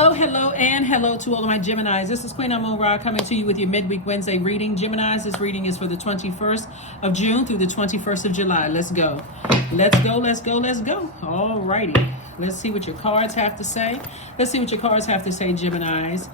Hello, and hello to all of my Geminis. This is Queen Amun Ra coming to you with your midweek Wednesday reading. Geminis, this reading is for the 21st of June through the 21st of July. Let's go. Let's go. All righty. Let's see what your cards have to say. Geminis.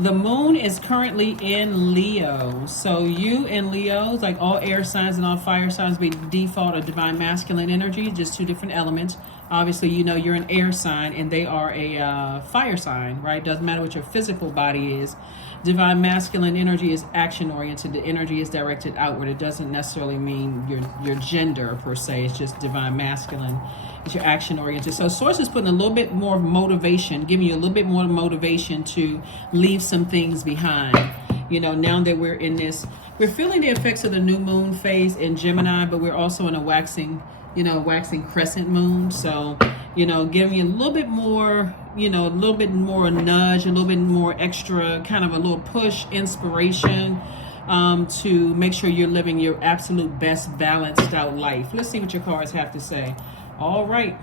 The moon is currently in Leo. So you and Leos, like all air signs and all fire signs, by default are divine masculine energy, just two different elements. Obviously, you know you're an air sign and they are a fire sign, right? Doesn't matter what your physical body is. Divine masculine energy is action oriented. The energy is directed outward. It doesn't necessarily mean your gender per se. It's just divine masculine. It's your action oriented. So source is putting a little bit more motivation, giving you a little bit more motivation to leave some things behind. You know, now that we're in this, we're feeling the effects of the new moon phase in Gemini, but we're also in a waxing crescent moon. So, giving you a little bit more, a little bit more nudge, a little bit more extra, kind of a little push, inspiration, to make sure you're living your absolute best balanced out life. Let's see what your cards have to say. All right.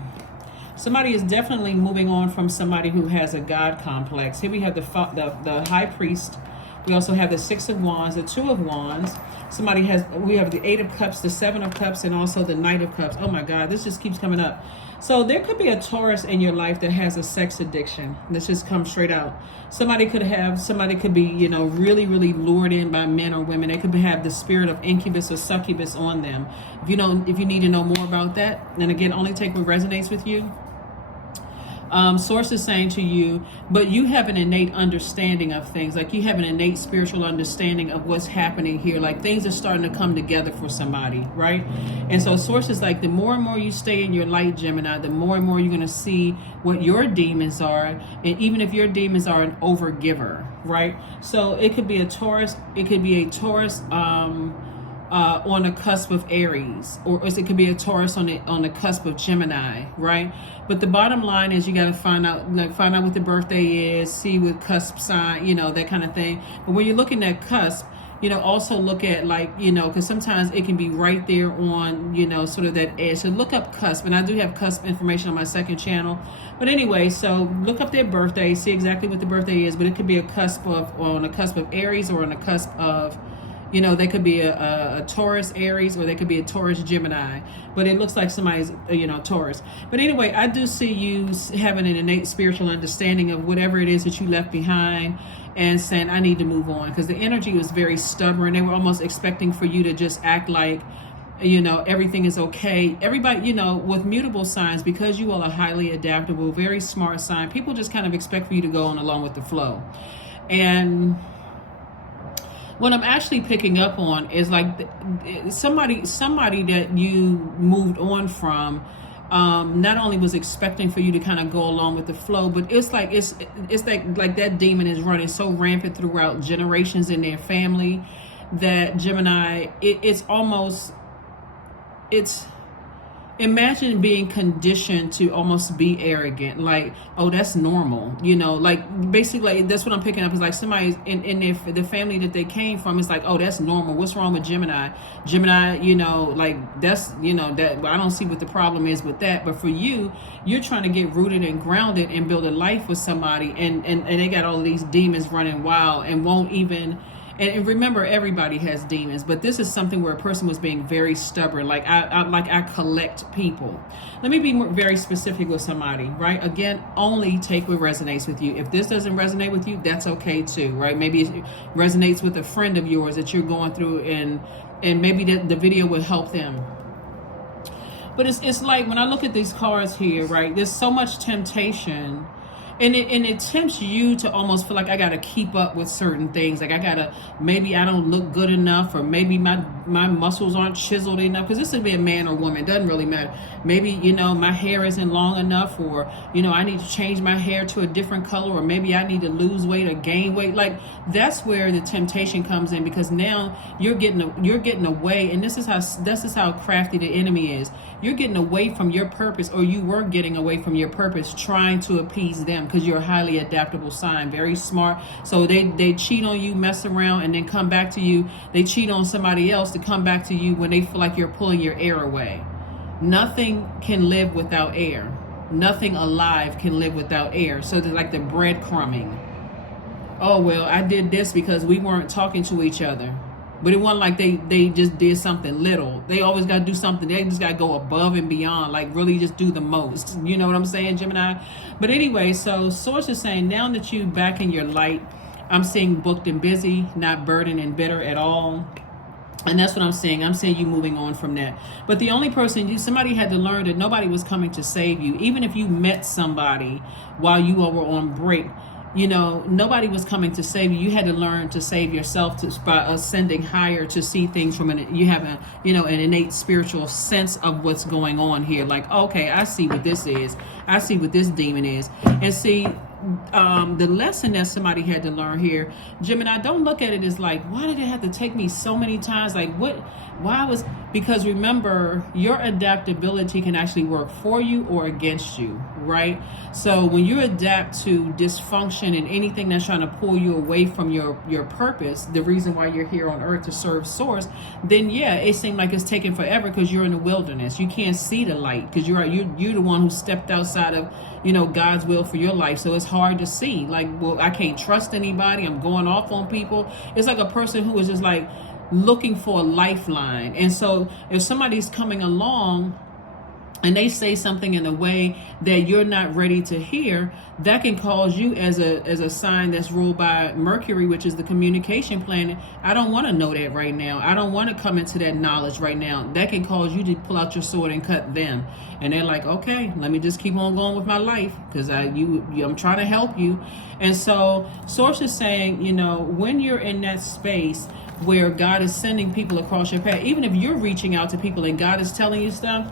Somebody is definitely moving on from somebody who has a God complex. Here we have the High Priest. We also have the Six of Wands, the Two of Wands. We have the Eight of Cups, the Seven of Cups, and also the Knight of Cups. Oh my God, this just keeps coming up. So there could be a Taurus in your life that has a sex addiction. Let's just come straight out. Somebody could be, really, really lured in by men or women. They could have the spirit of incubus or succubus on them. If you need to know more about that, and again, only take what resonates with you. Source is saying to you, but you have an innate understanding of things. Like you have an innate spiritual understanding of what's happening here. Like things are starting to come together for somebody, right? And so source is like, the more and more you stay in your light, Gemini, the more and more you're going to see what your demons are. And even if your demons are an overgiver, right? So it could be a Taurus. On the cusp of Aries, or it could be a Taurus on the cusp of Gemini, right? But the bottom line is you got to find out what the birthday is, see what cusp sign, that kind of thing. But when you're looking at cusp, also look at because sometimes it can be right there on, sort of that edge. So look up cusp, and I do have cusp information on my second channel. But anyway, so look up their birthday, see exactly what the birthday is. But it could be on a cusp of Aries, or on a cusp of, they could be a Taurus Aries, or they could be a Taurus Gemini, but it looks like somebody's, Taurus. But anyway, I do see you having an innate spiritual understanding of whatever it is that you left behind, and saying, I need to move on, because the energy was very stubborn. They were almost expecting for you to just act like, everything is okay. Everybody, with mutable signs, because you are a highly adaptable, very smart sign, people just kind of expect for you to go on along with the flow. And what I'm actually picking up on is like somebody that you moved on from, not only was expecting for you to kind of go along with the flow, but it's like that demon is running so rampant throughout generations in their family that Gemini, imagine being conditioned to almost be arrogant, like, oh, that's normal, like basically that's what I'm picking up, is like somebody in the family that they came from. It's like, oh, that's normal. What's wrong with Gemini, like that's, that I don't see what the problem is with that. But for you, you're trying to get rooted and grounded and build a life with somebody, and they got all of these demons running wild and won't even. And remember, everybody has demons, but this is something where a person was being very stubborn. Like I collect people. Let me be very specific with somebody, right? Again, only take what resonates with you. If this doesn't resonate with you, that's okay too, right? Maybe it resonates with a friend of yours that you're going through, and maybe the video will help them. But it's like, when I look at these cards here, right? There's so much temptation. And it tempts you to almost feel like I got to keep up with certain things. Like maybe I don't look good enough, or maybe my muscles aren't chiseled enough. Because this could be a man or woman, it doesn't really matter. Maybe, my hair isn't long enough, or, I need to change my hair to a different color, or maybe I need to lose weight or gain weight. Like, that's where the temptation comes in, because now you're getting away. And this is how crafty the enemy is. You're getting away from your purpose, or you were getting away from your purpose, trying to appease them, because you're a highly adaptable sign, very smart. So they cheat on you, mess around, and then come back to you. They cheat on somebody else to come back to you when they feel like you're pulling your air away. Nothing can live without air. nothing alive can live without air. So there's like the breadcrumbing. Oh, well, I did this because we weren't talking to each other. But it wasn't like they just did something little. They always got to do something. They just got to go above and beyond, like really just do the most. You know what I'm saying, Gemini? But anyway, so Source is saying, now that you back in your light, I'm seeing booked and busy, not burdened and bitter at all. And that's what I'm saying. I'm saying you moving on from that. But the only person, somebody had to learn that nobody was coming to save you. Even if you met somebody while you were on break, you know, nobody was coming to save you. You had to learn to save yourself by ascending higher, to see things from you have an innate spiritual sense of what's going on here. Like, okay, I see what this is. I see what this demon is. And see, the lesson that somebody had to learn here, Gemini, don't look at it as like, why did it have to take me so many times? Like, because remember, your adaptability can actually work for you or against you, right? So when you adapt to dysfunction and anything that's trying to pull you away from your purpose, the reason why you're here on earth to serve Source, then yeah, it seemed like it's taking forever because you're in the wilderness. You can't see the light because you're the one who stepped outside of God's will for your life. So it's hard to see. Like, well, I can't trust anybody. I'm going off on people. It's like a person who is just like looking for a lifeline. And so if somebody's coming along and they say something in a way that you're not ready to hear, that can cause you, as a sign that's ruled by Mercury, which is the communication planet, I don't want to know that right now. I don't want to come into that knowledge right now. That can cause you to pull out your sword and cut them. And they're like, okay, let me just keep on going with my life because I'm trying to help you. And so Source is saying, when you're in that space where God is sending people across your path, even if you're reaching out to people and God is telling you stuff,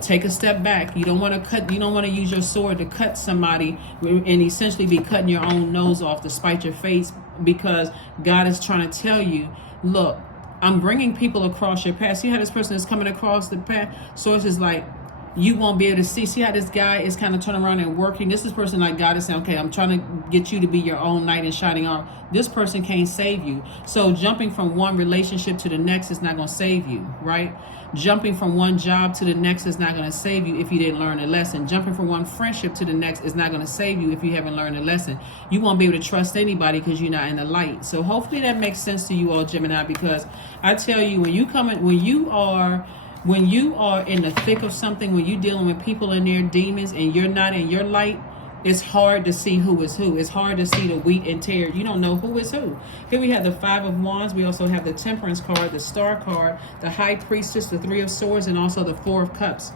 take a step back. You don't want to cut. You don't want to use your sword to cut somebody and essentially be cutting your own nose off to spite your face, because God is trying to tell you, look, I'm bringing people across your path. See how this person is coming across the path? Source is like, you won't be able to see. See how this guy is kind of turning around and working? This is person like God is saying, okay, I'm trying to get you to be your own knight in shining armor. This person can't save you. So jumping from one relationship to the next is not going to save you, right? Jumping from one job to the next is not going to save you if you didn't learn a lesson. Jumping from one friendship to the next is not going to save you if you haven't learned a lesson. You won't be able to trust anybody because you're not in the light. So hopefully that makes sense to you all, Gemini, because I tell you, when you are in the thick of something, when you're dealing with people and their demons and you're not in your light, it's hard to see who is who. It's hard to see the wheat and tares. You don't know who is who. Here we have the Five of Wands. We also have the Temperance card, the Star card, the High Priestess, the Three of Swords, and also the Four of Cups.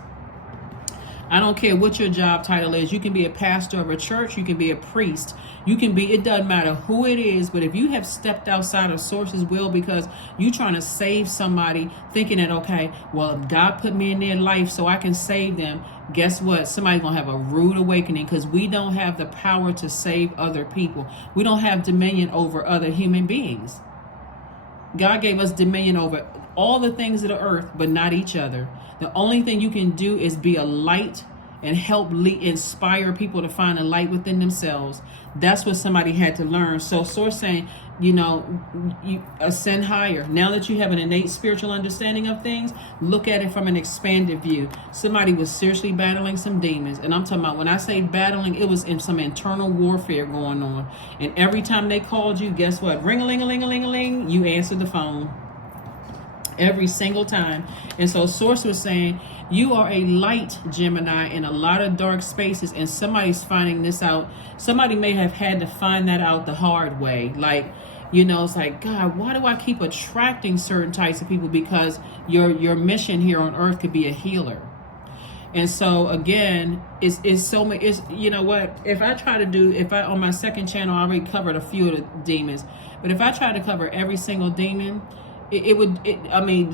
I don't care what your job title is. You can be a pastor of a church. You can be a priest. It doesn't matter who it is. But if you have stepped outside of Source's will because you're trying to save somebody, thinking that, okay, well, God put me in their life so I can save them. Guess what? Somebody's going to have a rude awakening, because we don't have the power to save other people. We don't have dominion over other human beings. God gave us dominion over all the things of the earth, but not each other. The only thing you can do is be a light and help inspire people to find a light within themselves. That's what somebody had to learn. So Source saying, you ascend higher. Now that you have an innate spiritual understanding of things, look at it from an expanded view. Somebody was seriously battling some demons. And I'm talking about, when I say battling, it was in some internal warfare going on. And every time they called you, guess what? Ring-a-ling-a-ling-a-ling-a-ling, you answered the phone. Every single time. And so Source was saying, you are a light, Gemini, in a lot of dark spaces, and somebody's finding this out. Somebody may have had to find that out the hard way. Like, it's like, God, why do I keep attracting certain types of people? Because your mission here on earth could be a healer. And so again, you know what, if I on my second channel, I already covered a few of the demons, but if I try to cover every single demon,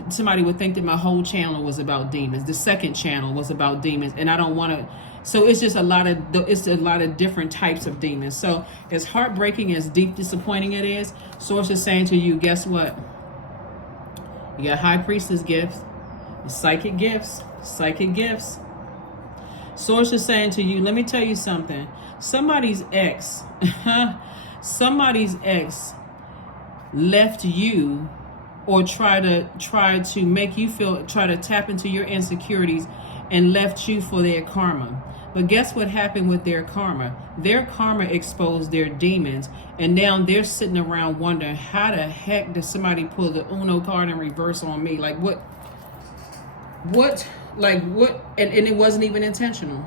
somebody would think that my whole channel was about demons. The second channel was about demons, and I don't want to. So it's just a lot of different types of demons. So as heartbreaking, as deep disappointing it is, Source is saying to you, guess what? You got High Priestess gifts, psychic gifts. Source is saying to you, let me tell you something. Somebody's ex left you, or try to make you try to tap into your insecurities and left you for their karma. But guess what happened with their karma? Their karma exposed their demons, and now they're sitting around wondering, how the heck did somebody pull the Uno card in reverse on me? Like what, and it wasn't even intentional.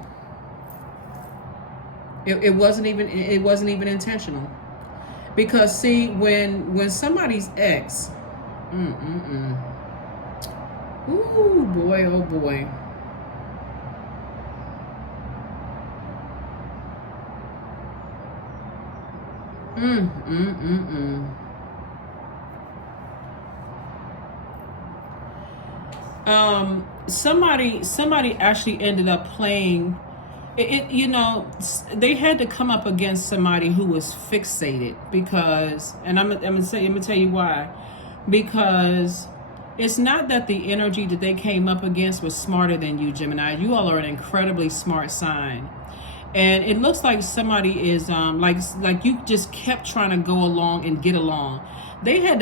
It wasn't even intentional. Because see, when somebody's ex, ooh boy, oh boy. Somebody actually ended up playing it. You know, they had to come up against somebody who was fixated, because, and I'm gonna tell you why. Because it's not that the energy that they came up against was smarter than you, Gemini. You all are an incredibly smart sign. And it looks like somebody is like you just kept trying to go along and get along. They had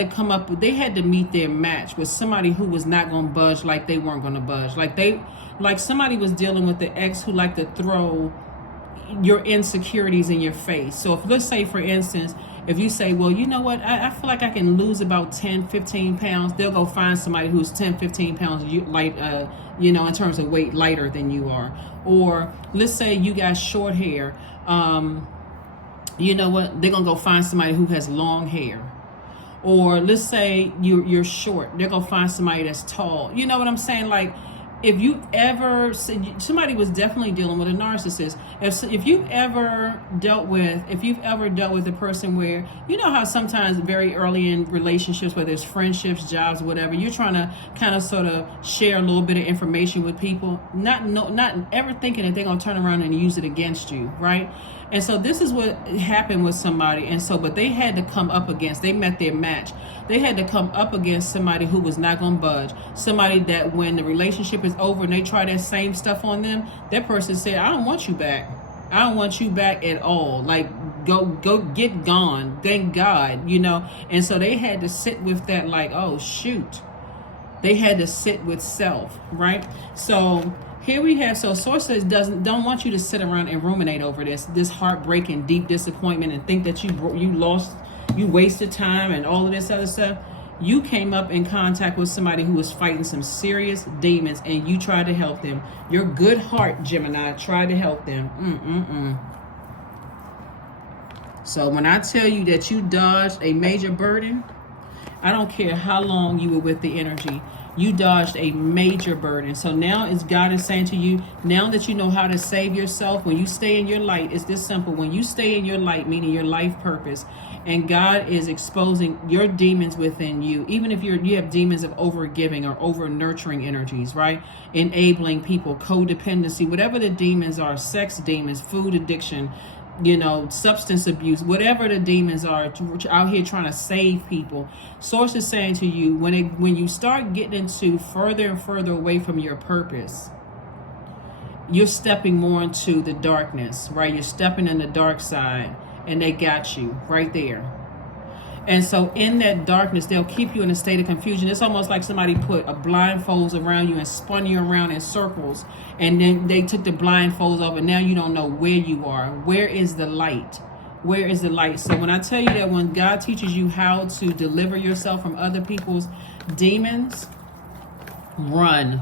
to meet their match with somebody who was not going to budge, like they weren't going to budge. Like somebody was dealing with the ex who liked to throw your insecurities in your face. So if, let's say for instance, if you say, well, you know what, I feel like I can lose about 10, 15 pounds, they'll go find somebody who's 10, 15 pounds light, in terms of weight, lighter than you are. Or let's say you got short hair. You know what, they're going to go find somebody who has long hair. Or let's say you're short, they're going to find somebody that's tall. You know what I'm saying? Like, if you ever, somebody was definitely dealing with a narcissist. If you've ever dealt with a person where, you know how sometimes very early in relationships, whether it's friendships, jobs, whatever, you're trying to kind of sort of share a little bit of information with people, not ever thinking that they're going to turn around and use it against you, right? And so this is what happened with somebody. And so, but they had to come up against, they met their match. They had to come up against somebody who was not going to budge. Somebody that when the relationship is over and they try that same stuff on them, that person said, I don't want you back. I don't want you back at all. Like, go get gone. Thank God, you know. And so they had to sit with that, like, oh, shoot. They had to sit with self, right? So here we have, so sources don't want you to sit around and ruminate over this heartbreaking, deep disappointment and think that you wasted time and all of this other stuff. You came up in contact with somebody who was fighting some serious demons, and you tried to help them. Your good heart, Gemini, tried to help them. So when I tell you that you dodged a major burden, I don't care how long you were with the energy. You dodged a major burden. So now as God is saying to you, now that you know how to save yourself, when you stay in your light, it's this simple. When you stay in your light, meaning your life purpose, and God is exposing your demons within you, even if you have demons of over-giving or over-nurturing energies, right? Enabling people, codependency, whatever the demons are, sex demons, food addiction, substance abuse, whatever the demons are out here trying to save people. Source is saying to you, when you start getting into further and further away from your purpose, you're stepping more into the darkness, right? You're stepping in the dark side, and they got you right there. And so in that darkness, they'll keep you in a state of confusion. It's almost like somebody put a blindfolds around you and spun you around in circles. And then they took the blindfolds off, and now you don't know where you are. Where is the light? Where is the light? So when I tell you that when God teaches you how to deliver yourself from other people's demons, run.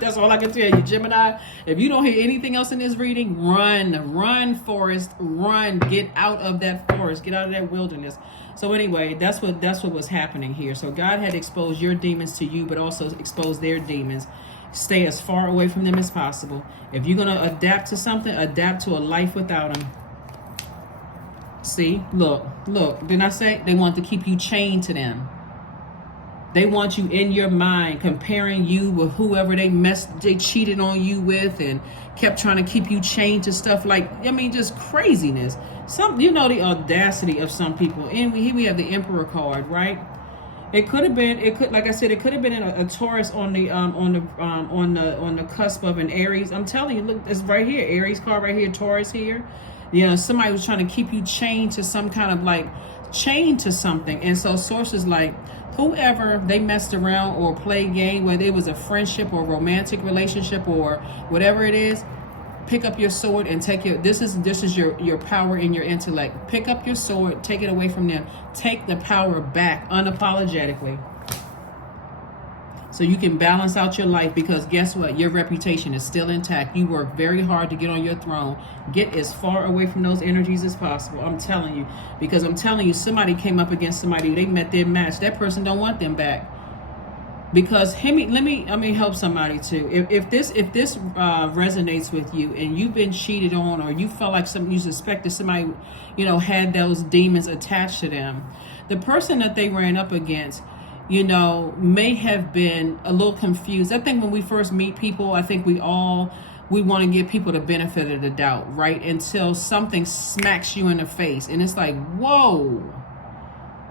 That's all I can tell you, Gemini. If you don't hear anything else in this reading, run, forest, run. Get out of that forest. Get out of that wilderness. So anyway, that's what was happening here. So God had exposed your demons to you, but also exposed their demons. Stay as far away from them as possible. If you're gonna adapt to something, adapt to a life without them. See, look. Didn't I say they want to keep you chained to them? They want you in your mind, comparing you with whoever they cheated on you with, and kept trying to keep you chained to stuff just craziness. The audacity of some people. And here we have the Emperor card, right? It could have been a Taurus on the cusp of an Aries. I'm telling you, look, it's right here, Aries card right here, Taurus here. You know, somebody was trying to keep you chained to some kind of like chained to something. And so sources like whoever they messed around or played game, whether it was a friendship or romantic relationship or whatever it is, pick up your sword and take your, this is your power in your intellect. Pick up your sword, take it away from them. Take the power back unapologetically. So you can balance out your life, because guess what? Your reputation is still intact. You work very hard to get on your throne. Get as far away from those energies as possible. I'm telling you, because I'm telling you, somebody came up against somebody, they met their match. That person don't want them back. Because let me help somebody too. If this resonates with you and you've been cheated on, or you felt like you suspected somebody, had those demons attached to them, the person that they ran up against, may have been a little confused. I think when we first meet people, I think we want to give people the benefit of the doubt, right? Until something smacks you in the face and it's like, whoa,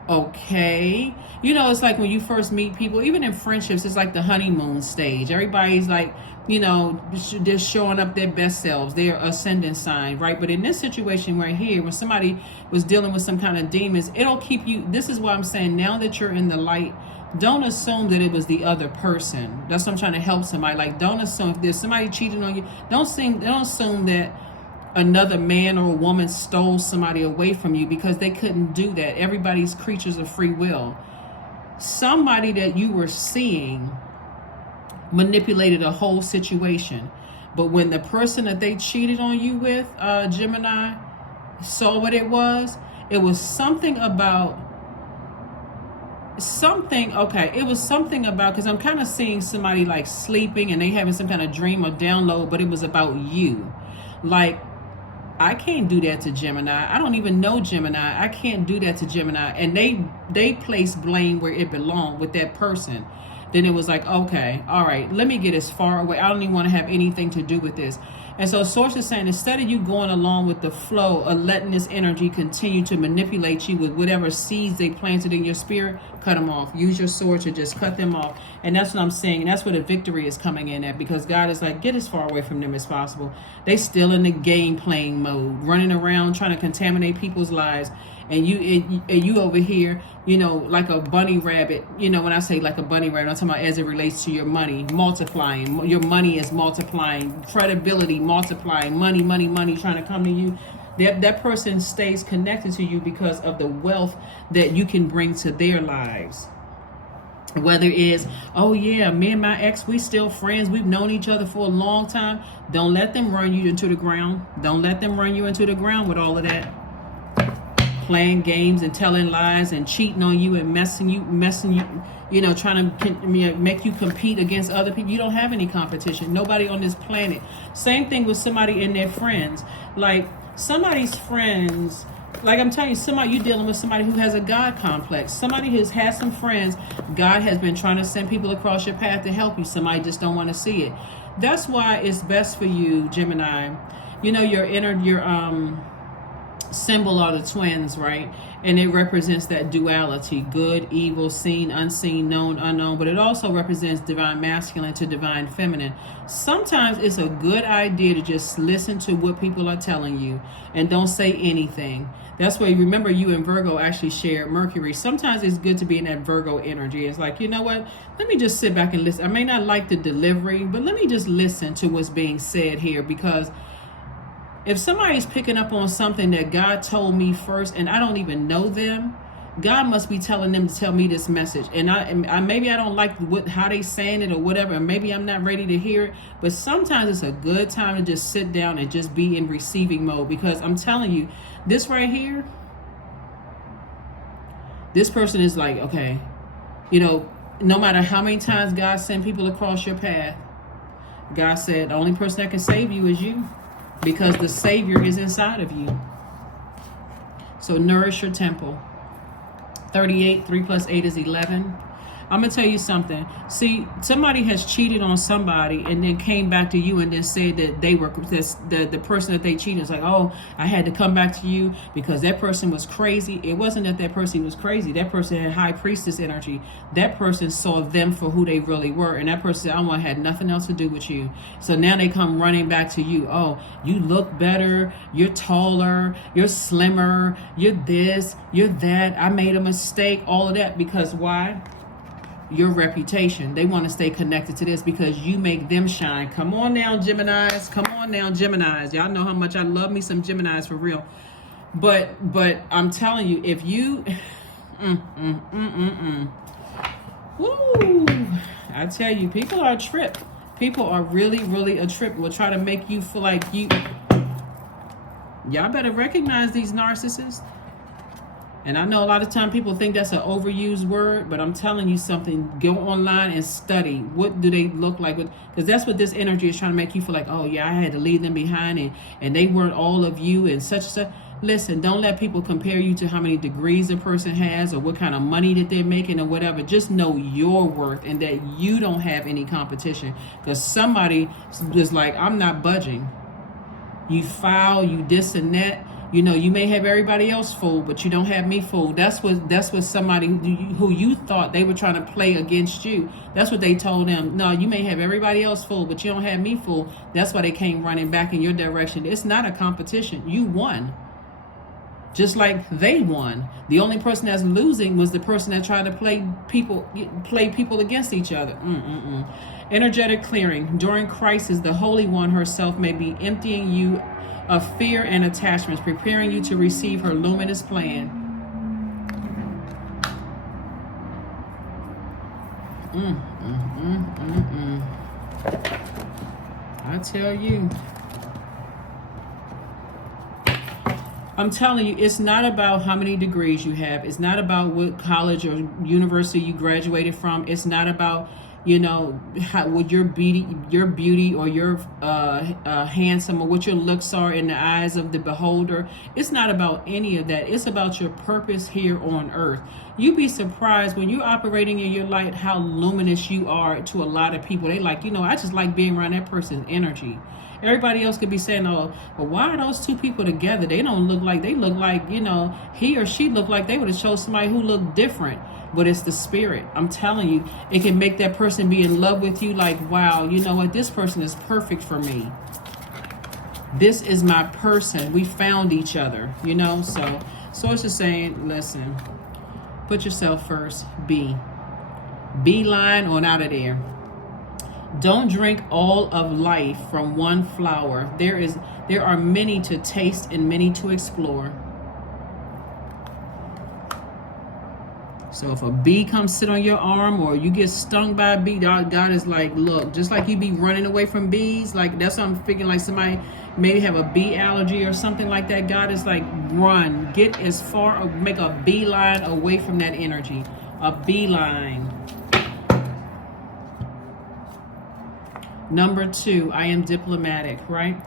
okay. It's like when you first meet people, even in friendships, it's like the honeymoon stage. Everybody's like, they're showing up their best selves, their ascendant sign, right? But in this situation right here, when somebody was dealing with some kind of demons, it'll keep you, this is why I'm saying, now that you're in the light, don't assume that it was the other person. That's what I'm trying to help somebody. Like, don't assume if there's somebody cheating on you, don't assume that another man or a woman stole somebody away from you, because they couldn't do that. Everybody's creatures of free will. Somebody that you were seeing manipulated a whole situation. But when the person that they cheated on you with, Gemini, saw what it was something about because I'm kind of seeing somebody like sleeping and they having some kind of dream or download, but it was about you. Like, I can't do that to Gemini. I don't even know Gemini. I can't do that to Gemini. And they place blame where it belonged with that person. Then it was like, okay, all right, let me get as far away. I don't even want to have anything to do with this. And so source is saying, instead of you going along with the flow of letting this energy continue to manipulate you with whatever seeds they planted in your spirit, cut them off. Use your sword to just cut them off. And that's what I'm saying. And that's where the victory is coming in at, because God is like, get as far away from them as possible. They still in the game playing mode, running around trying to contaminate people's lives. And you over here, like a bunny rabbit. When I say like a bunny rabbit, I'm talking about as it relates to your money, multiplying. Your money is multiplying, credibility multiplying, money trying to come to you. That person stays connected to you because of the wealth that you can bring to their lives. Whether it's, oh yeah, me and my ex, we still friends. We've known each other for a long time. Don't let them run you into the ground. Don't let them run you into the ground with all of that. Playing games and telling lies and cheating on you and messing you, trying to make you compete against other people. You don't have any competition. Nobody on this planet. Same thing with somebody and their friends. Like, somebody's friends, like I'm telling you, you're dealing with somebody who has a God complex. Somebody who's had some friends. God has been trying to send people across your path to help you. Somebody just don't want to see it. That's why it's best for you, Gemini. Your symbol are the twins, right? And it represents that duality, good, evil, seen, unseen, known, unknown. But it also represents divine masculine to divine feminine. Sometimes it's a good idea to just listen to what people are telling you and don't say anything. That's why, remember, you and Virgo actually share Mercury. Sometimes it's good to be in that Virgo energy. It's like, you know what? Let me just sit back and listen. I may not like the delivery, but let me just listen to what's being said here, because if somebody's picking up on something that God told me first and I don't even know them, God must be telling them to tell me this message. And I maybe I don't like how they saying it or whatever, and maybe I'm not ready to hear it. But sometimes it's a good time to just sit down and just be in receiving mode, because I'm telling you, this right here, this person is like, okay, no matter how many times God sent people across your path, God said the only person that can save you is you. Because the Savior is inside of you. So nourish your temple. 38, 3 plus 8 is 11. I'm gonna tell you something. See, somebody has cheated on somebody and then came back to you and then said that they were the person that they cheated. It's like, oh, I had to come back to you because that person was crazy. It wasn't that person was crazy. That person had high priestess energy. That person saw them for who they really were, and that person said, I had nothing else to do with you. So now they come running back to you. Oh, you look better. You're taller. You're slimmer. You're this. You're that. I made a mistake. All of that because why? Your reputation. They want to stay connected to this because you make them shine. Come on now, Geminis. Come on now, Geminis. Y'all know how much I love me some Geminis for real. But I'm telling you, if you woo, I tell you, people are a trip. People are really, really a trip. Will try to make you feel like y'all better recognize these narcissists. And I know a lot of time people think that's an overused word, but I'm telling you something. Go online and study. What do they look like? Because that's what this energy is trying to make you feel like, oh, yeah, I had to leave them behind and they weren't all of you and such and such. Listen, don't let people compare you to how many degrees a person has or what kind of money that they're making or whatever. Just know your worth and that you don't have any competition. Because somebody is like, I'm not budging. You foul, you this and that. You know, you may have everybody else fooled, but you don't have me fooled. That's what somebody who you thought they were trying to play against you. That's what they told them. No, you may have everybody else fooled, but you don't have me fooled. That's why they came running back in your direction. It's not a competition. You won. Just like they won. The only person that's losing was the person that tried to play people against each other. Energetic clearing. During crisis, the Holy One herself may be emptying you of fear and attachments, preparing you to receive her luminous plan. I tell you. I'm telling you, it's not about how many degrees you have. It's not about what college or university you graduated from. It's not about, you know, what your beauty or your handsome or what your looks are in the eyes of the beholder. It's not about any of that. It's about your purpose here on earth. You'd be surprised when you're operating in your light how luminous you are to a lot of people. They like, you know, I just like being around that person's energy. Everybody else could be saying, oh, but why are those two people together? They don't look like, they look like, you know, he or she looked like they would have chose somebody who looked different. But it's the spirit. I'm telling you, it can make that person be in love with you like, wow, you know what? This person is perfect for me. This is my person. We found each other, you know? So it's just saying, listen, put yourself first. Be line on out of there. Don't drink all of life from one flower. There are many to taste and many to explore. So if a bee comes sit on your arm or you get stung by a bee, God is like, look, just like you be running away from bees, like that's what I'm thinking, like somebody maybe have a bee allergy or something like that. God is like, run, get as far, make a beeline away from that energy. A beeline. Number 2, I am diplomatic, right?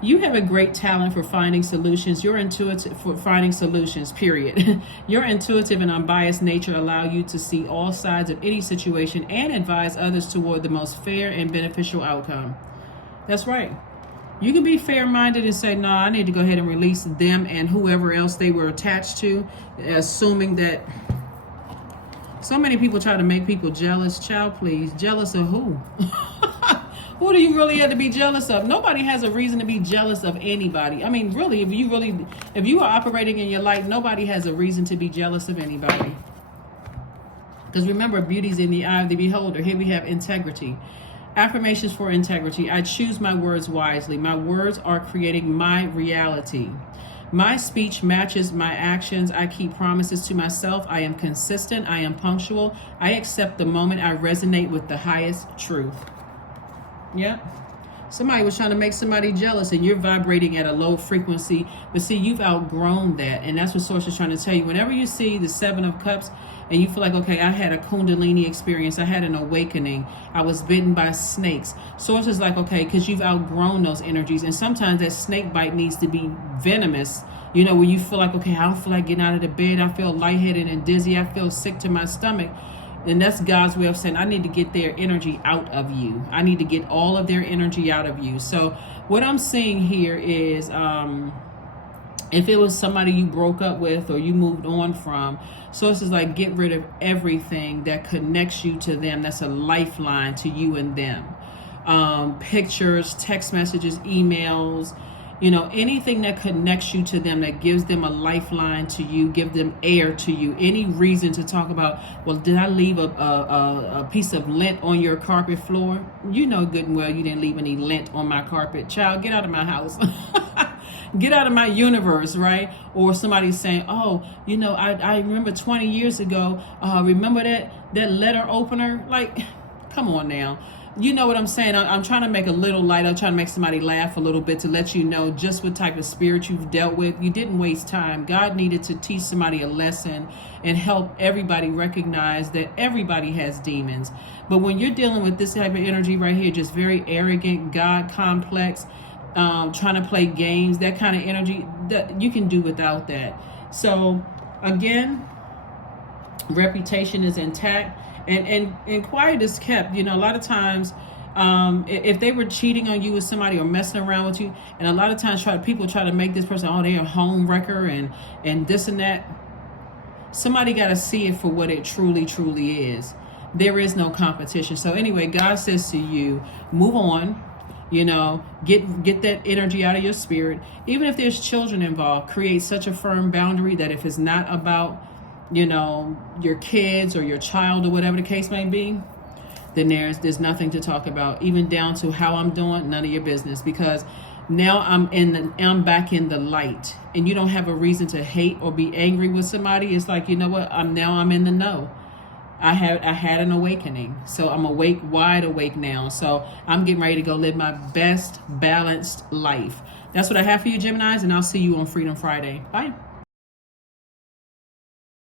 You have a great talent for finding solutions. You're intuitive for finding solutions, period. Your intuitive and unbiased nature allow you to see all sides of any situation and advise others toward the most fair and beneficial outcome. That's right. You can be fair-minded and say, no, I need to go ahead and release them and whoever else they were attached to, assuming that so many people try to make people jealous. Child, please. Jealous of who? Who do you really have to be jealous of? Nobody has a reason to be jealous of anybody. I mean, really, if you are operating in your light, nobody has a reason to be jealous of anybody. Because remember, beauty's in the eye of the beholder. Here we have integrity. Affirmations for integrity. I choose my words wisely. My words are creating my reality. My speech matches my actions. I keep promises to myself. I am consistent. I am punctual. I accept the moment. I resonate with the highest truth. Yeah. Somebody was trying to make somebody jealous and you're vibrating at a low frequency. But see, you've outgrown that. And that's what Source is trying to tell you. Whenever you see the 7 of Cups and you feel like, okay, I had a Kundalini experience. I had an awakening. I was bitten by snakes. Source is like, okay, because you've outgrown those energies. And sometimes that snake bite needs to be venomous. You know, where you feel like, okay, I don't feel like getting out of the bed. I feel lightheaded and dizzy. I feel sick to my stomach. And that's God's way of saying, I need to get their energy out of you. I need to get all of their energy out of you. So what I'm seeing here is, if it was somebody you broke up with or you moved on from, so it's just like, get rid of everything that connects you to them. That's a lifeline to you and them. Pictures, text messages, emails, anything that connects you to them, that gives them a lifeline to you, give them air to you. Any reason to talk about, well, did I leave a piece of lint on your carpet floor? You know good and well you didn't leave any lint on my carpet. Child, get out of my house. Get out of my universe, right? Or somebody saying, oh, I remember 20 years ago, remember that letter opener? Like, come on now. You know what I'm saying? I'm trying to make a little light. I'm trying to make somebody laugh a little bit to let you know just what type of spirit you've dealt with. You didn't waste time. God needed to teach somebody a lesson and help everybody recognize that everybody has demons. But when you're dealing with this type of energy right here, just very arrogant, God complex, trying to play games, that kind of energy, that you can do without that. So again, reputation is intact, and quiet is kept. A lot of times, if they were cheating on you with somebody or messing around with you, and a lot of times people try to make this person, oh, they're a home wrecker and this and that. Somebody got to see it for what it truly is. There is no competition. So anyway, God says to you, move on. Get that energy out of your spirit. Even if there's children involved, create such a firm boundary that if it's not about, your kids or your child or whatever the case may be, then there's nothing to talk about. Even down to how I'm doing, none of your business, because now I'm back in the light, and you don't have a reason to hate or be angry with somebody. It's like, you know what? I'm in the know. I had an awakening. So I'm wide awake now. So I'm getting ready to go live my best balanced life. That's what I have for you, Geminis, and I'll see you on Freedom Friday. Bye.